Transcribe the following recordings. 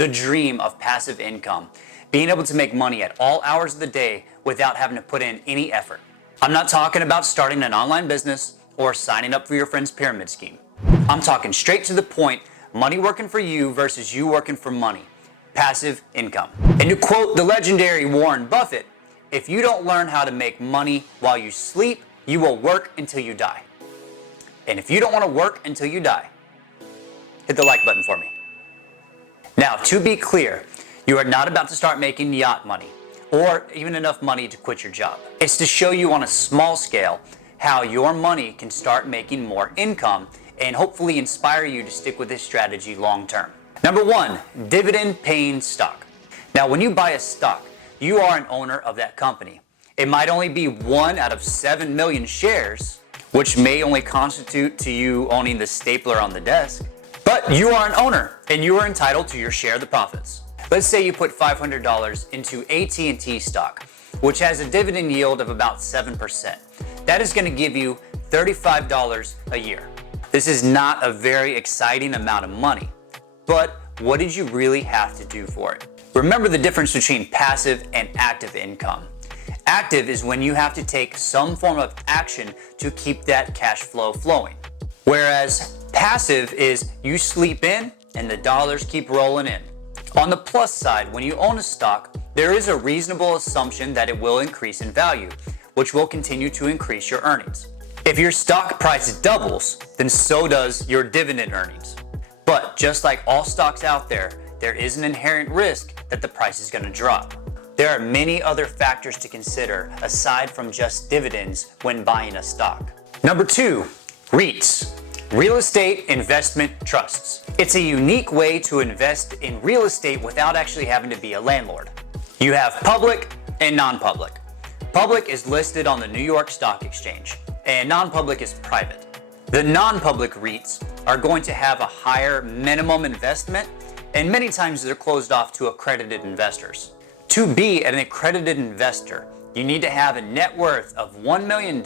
the dream of passive income, being able to make money at all hours of the day without having to put in any effort. I'm not talking about starting an online business or signing up for your friend's pyramid scheme. I'm talking straight to the point, money working for you versus you working for money. Passive income. And to quote the legendary Warren Buffett, if you don't learn how to make money while you sleep, you will work until you die. And if you don't want to work until you die, hit the like button for me. Now, to be clear, you are not about to start making yacht money or even enough money to quit your job. It's to show you on a small scale how your money can start making more income and hopefully inspire you to stick with this strategy long term. Number 1, dividend paying stock. Now, when you buy a stock, you are an owner of that company. It might only be 1 out of 7 million shares, which may only constitute to you owning the stapler on the desk, but you are an owner and you are entitled to your share of the profits. Let's say you put $500 into AT&T stock, which has a dividend yield of about 7%. That is going to give you $35 a year. This is not a very exciting amount of money. But what did you really have to do for it? Remember the difference between passive and active income. Active is when you have to take some form of action to keep that cash flow flowing. Whereas passive is you sleep in and the dollars keep rolling in. On the plus side, when you own a stock, there is a reasonable assumption that it will increase in value, which will continue to increase your earnings. If your stock price doubles, then so does your dividend earnings. But just like all stocks out there, there is an inherent risk that the price is going to drop. There are many other factors to consider aside from just dividends when buying a stock. Number 2, REITs, real estate investment trusts. It's a unique way to invest in real estate without actually having to be a landlord. You have public and non-public. Public is listed on the New York Stock Exchange, and non-public is private. The non-public REITs are going to have a higher minimum investment, and many times they're closed off to accredited investors. To be an accredited investor, you need to have a net worth of $1 million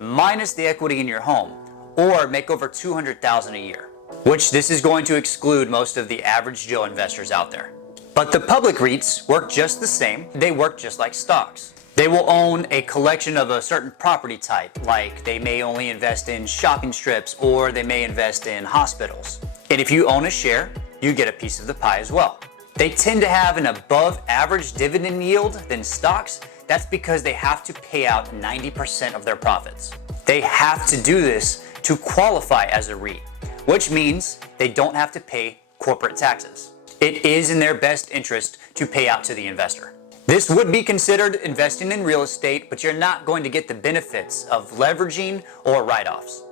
minus the equity in your home, or make over $200,000 a year, which this is going to exclude most of the average Joe investors out there. But the public REITs work just the same. They work just like stocks. They will own a collection of a certain property type, like they may only invest in shopping strips or they may invest in hospitals. And if you own a share, you get a piece of the pie as well. They tend to have an above average dividend yield than stocks. That's because they have to pay out 90% of their profits. They have to do this to qualify as a REIT, which means they don't have to pay corporate taxes. It is in their best interest to pay out to the investor. This would be considered investing in real estate, but you're not going to get the benefits of leveraging or write-offs.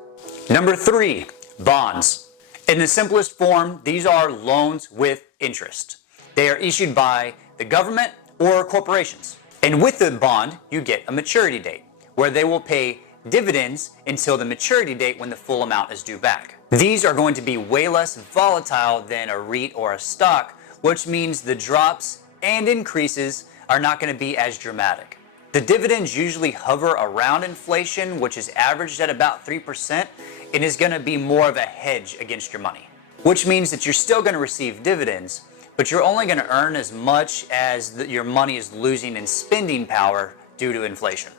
Number 3, bonds. In the simplest form, these are loans with interest. They are issued by the government or corporations. And with the bond, you get a maturity date where they will pay dividends until the maturity date when the full amount is due back. These are going to be way less volatile than a REIT or a stock, which means the drops and increases are not going to be as dramatic. The dividends usually hover around inflation, which is averaged at about 3%, and is going to be more of a hedge against your money, which means that you're still going to receive dividends, but you're only going to earn as much as your money is losing in spending power due to inflation.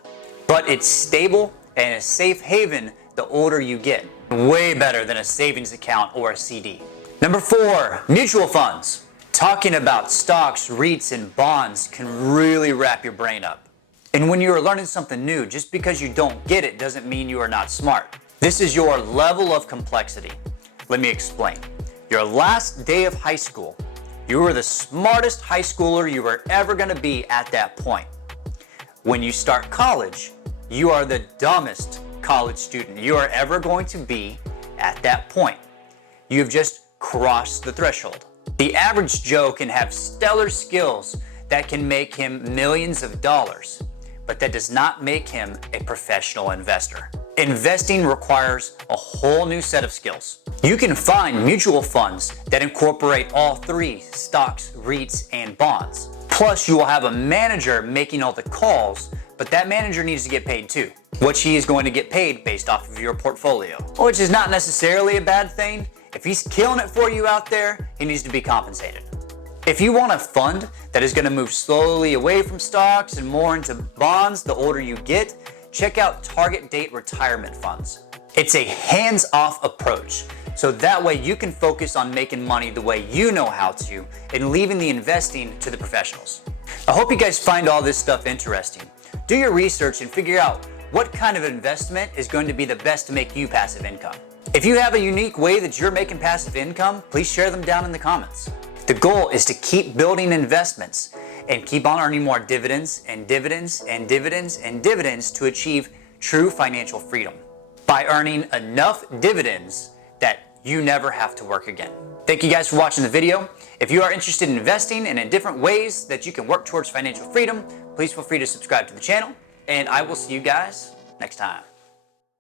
But it's stable and a safe haven the older you get. Way better than a savings account or a CD. Number 4, mutual funds. Talking about stocks, REITs, and bonds can really wrap your brain up. And when you are learning something new, just because you don't get it doesn't mean you are not smart. This is your level of complexity. Let me explain. Your last day of high school, you were the smartest high schooler you were ever going to be at that point. When you start college, you are the dumbest college student you are ever going to be at that point. You've just crossed the threshold. The average Joe can have stellar skills that can make him millions of dollars, but that does not make him a professional investor. Investing requires a whole new set of skills. You can find mutual funds that incorporate all 3, stocks, REITs, and bonds. Plus, you will have a manager making all the calls, but that manager needs to get paid too, which he is going to get paid based off of your portfolio, which is not necessarily a bad thing. If he's killing it for you out there, he needs to be compensated. If you want a fund that is going to move slowly away from stocks and more into bonds the older you get, check out target date retirement funds. It's a hands-off approach, so that way you can focus on making money the way you know how to and leaving the investing to the professionals. I hope you guys find all this stuff interesting. Do your research and figure out what kind of investment is going to be the best to make you passive income. If you have a unique way that you're making passive income, please share them down in the comments. The goal is to keep building investments and keep on earning more dividends and dividends and dividends and dividends to achieve true financial freedom by earning enough dividends that you never have to work again. Thank you guys for watching the video. If you are interested in investing and in different ways that you can work towards financial freedom, please feel free to subscribe to the channel, and I will see you guys next time.